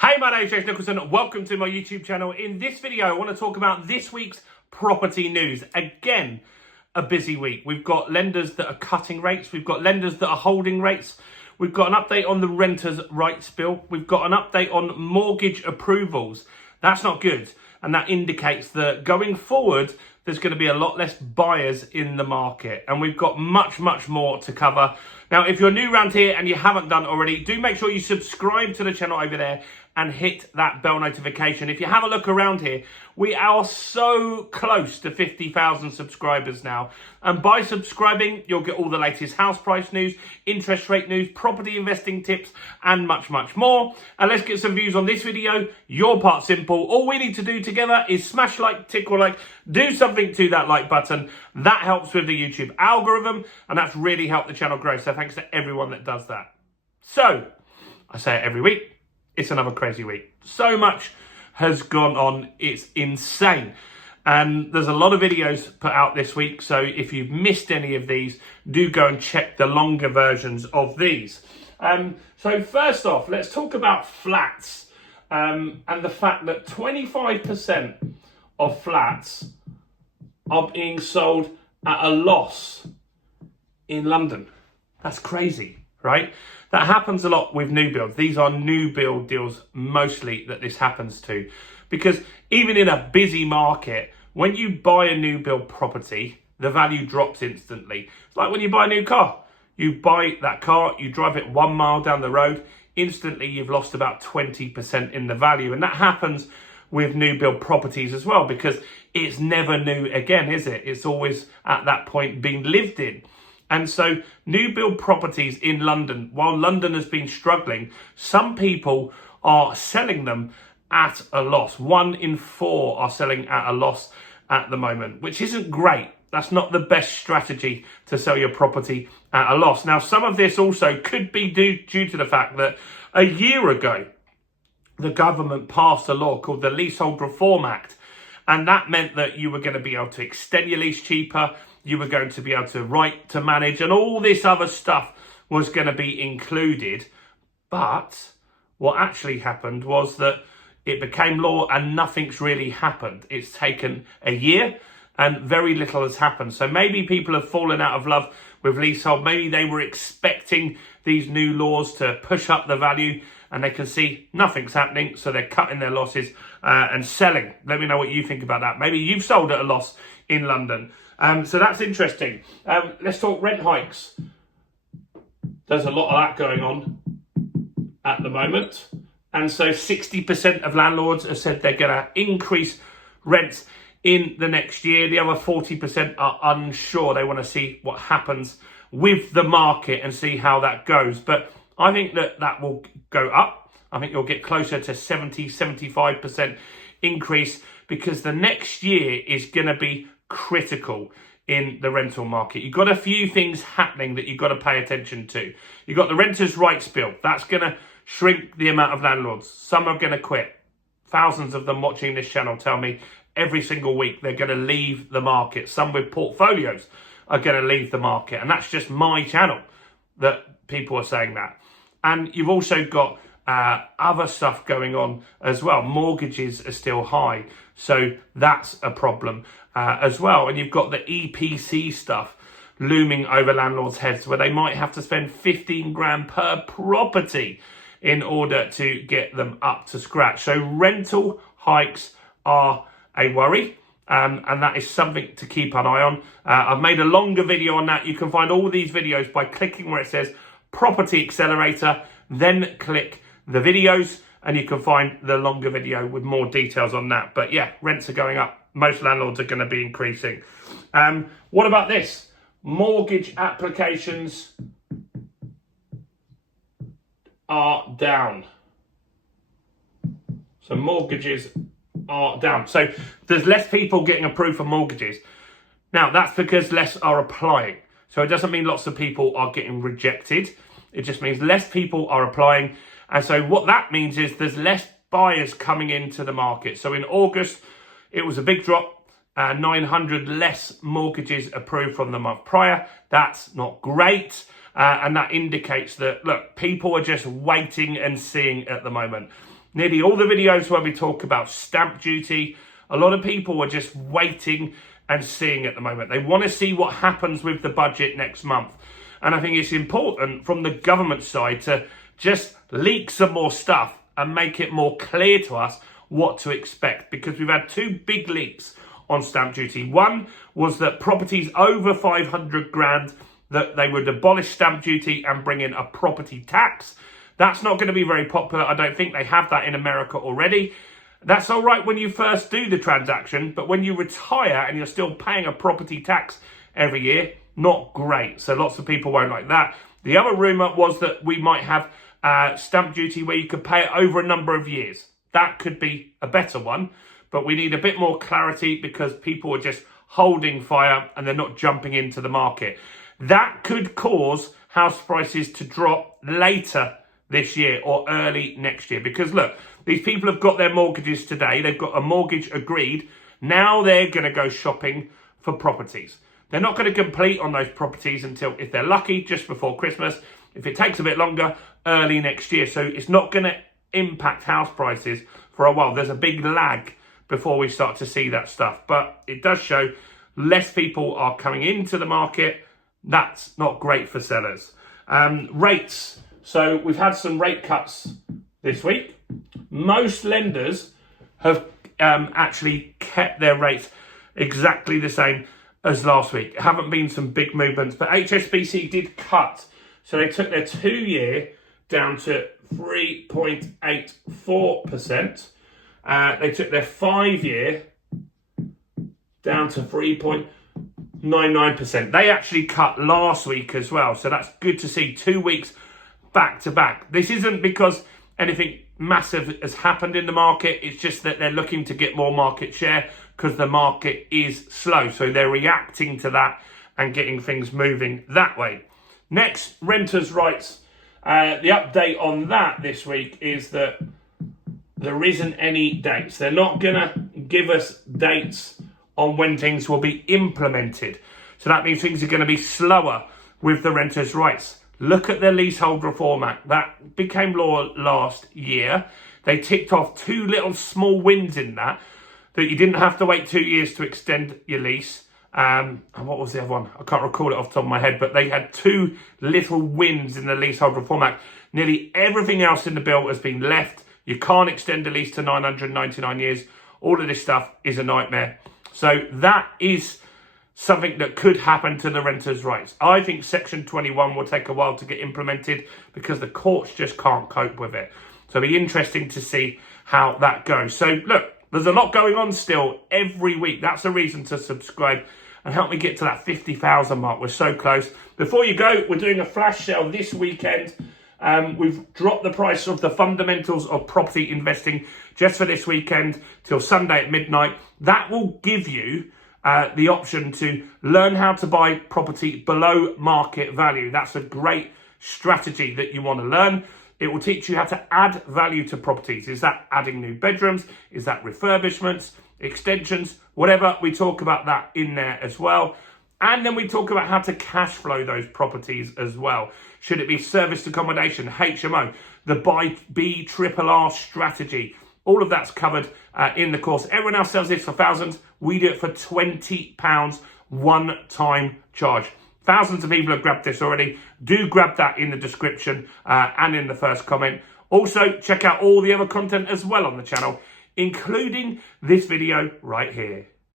Hey, my name is James Nicholson. Welcome to my YouTube channel. In this video, I want to talk about this week's property news. Again, a busy week. We've got lenders that are cutting rates. We've got lenders that are holding rates. We've got an update on the renters' rights bill. We've got an update on mortgage approvals. That's not good. And that indicates that going forward, there's going to be a lot less buyers in the market. And we've got much more to cover. Now, if you're new around here and you haven't done already, do make sure you subscribe to the channel over there and hit that bell notification. If you have a look around here, we are so close to 50,000 subscribers now. And by subscribing, you'll get all the latest house price news, interest rate news, property investing tips, and much more. And let's get some views on this video. Your part simple. All we need to do together is smash like, tick or like, do something to that like button. That helps with the YouTube algorithm, and that's really helped the channel grow. So thanks to everyone that does that. So, I say it every week. It's another crazy week. So much has gone on. It's insane. And there's a lot of videos put out this week. So if you've missed any of these, do go and check the longer versions of these. So first off, let's talk about flats and the fact that 25% of flats are being sold at a loss in London. That's crazy, right? That happens a lot with new builds. These are new build deals mostly that this happens to. Because even in a busy market, when you buy a new build property, the value drops instantly. It's like when you buy a new car. You buy that car, you drive it 1 mile down the road, instantly you've lost about 20% in the value. And that happens with new build properties as well, because it's never new again, is it? It's always at that point being lived in. And so new build properties in London, while London has been struggling, some people are selling them at a loss. 1 in 4 are selling at a loss at the moment, which isn't great. That's not the best strategy to sell your property at a loss. Now, some of this also could be due to the fact that a year ago, the government passed a law called the Leasehold Reform Act. And that meant that you were going to be able to extend your lease cheaper. You were going to be able to right to manage, and all this other stuff was going to be included. But what actually happened was that it became law and nothing's really happened. It's taken a year and very little has happened. So maybe people have fallen out of love with leasehold. Maybe they were expecting these new laws to push up the value, and they can see nothing's happening, so they're cutting their losses and selling. Let me know what you think about that. Maybe you've sold at a loss in London. So that's interesting. Let's talk rent hikes. There's a lot of that going on at the moment. And so 60% of landlords have said they're going to increase rents in the next year. The other 40% are unsure. They want to see what happens with the market and see how that goes. But I think that will go up. I think you'll get closer to 75% increase, because the next year is going to be critical in the rental market. You've got a few things happening that you've got to pay attention to. You've got the renters' rights bill. That's going to shrink the amount of landlords. Some are going to quit. Thousands of them watching this channel tell me every single week they're going to leave the market. Some with portfolios are going to leave the market. And that's just my channel that people are saying that. And you've also got other stuff going on as well. Mortgages are still high, so that's a problem as well. And you've got the EPC stuff looming over landlords' heads, where they might have to spend 15 grand per property in order to get them up to scratch. So rental hikes are a worry. And that is something to keep an eye on. I've made a longer video on that. You can find all these videos by clicking where it says Property Accelerator, then click the videos, and you can find the longer video with more details on that. But yeah, rents are going up. Most landlords are going to be increasing. What about this? Mortgage applications are down. So mortgages are down. So there's less people getting approved for mortgages. Now, that's because less are applying. So it doesn't mean lots of people are getting rejected. It just means less people are applying. And so what that means is there's less buyers coming into the market. So in August, it was a big drop. 900 less mortgages approved from the month prior. That's not great. And that indicates that, look, people are just waiting and seeing at the moment. nearly all the videos where we talk about stamp duty, a lot of people are just waiting and seeing at the moment. They want to see what happens with the budget next month. And I think it's important from the government side to just leak some more stuff and make it more clear to us what to expect, because we've had two big leaks on stamp duty. One was that properties over 500 grand, that they would abolish stamp duty and bring in a property tax. That's not going to be very popular. I don't think they have that in America already. That's all right when you first do the transaction, but when you retire and you're still paying a property tax every year, not great. So lots of people won't like that. The other rumour was that we might have stamp duty where you could pay it over a number of years. That could be a better one, but we need a bit more clarity because people are just holding fire and they're not jumping into the market. That could cause house prices to drop later this year or early next year, because look, these people have got their mortgages today. They've got a mortgage agreed. Now they're going to go shopping for properties. They're not going to complete on those properties until, if they're lucky, just before Christmas. If it takes a bit longer, early next year. So it's not going to impact house prices for a while. There's a big lag before we start to see that stuff. But it does show less people are coming into the market. That's not great for sellers. Rates. So we've had some rate cuts this week. Most lenders have actually kept their rates exactly the same as last week. There haven't been some big movements, but HSBC did cut. So they took their 2-year down to 3.84%. They took their 5-year down to 3.99%. They actually cut last week as well. So that's good to see, 2 weeks back to back. This isn't because anything massive has happened in the market. It's just that they're looking to get more market share because the market is slow. So they're reacting to that and getting things moving that way. Next, renters' rights. The update on that this week is that there isn't any dates. They're not going to give us dates on when things will be implemented. So that means things are going to be slower with the renters' rights. Look at the Leasehold Reform Act. That became law last year. They ticked off 2 little small wins in that you didn't have to wait 2 years to extend your lease. And what was the other one? I can't recall it off the top of my head, but they had 2 little wins in the Leasehold Reform Act. Nearly everything else in the bill has been left. You can't extend a lease to 999 years. All of this stuff is a nightmare. So that is something that could happen to the renters' rights. I think Section 21 will take a while to get implemented because the courts just can't cope with it. So it'll be interesting to see how that goes. So look, there's a lot going on still every week. That's a reason to subscribe and help me get to that 50,000 mark. We're so close. Before you go, we're doing a flash sale this weekend. We've dropped the price of the fundamentals of property investing just for this weekend till Sunday at midnight. That will give you the option to learn how to buy property below market value. That's a great strategy that you want to learn. It will teach you how to add value to properties. Is that adding new bedrooms? Is that refurbishments, extensions, whatever? We talk about that in there as well. And then we talk about how to cash flow those properties as well. Should it be serviced accommodation, HMO, the buy BRRR strategy? All of that's covered in the course. Everyone else sells this for thousands. We do it for £20 one-time charge. Thousands of people have grabbed this already. Do grab that in the description and in the first comment. Also, check out all the other content as well on the channel, including this video right here.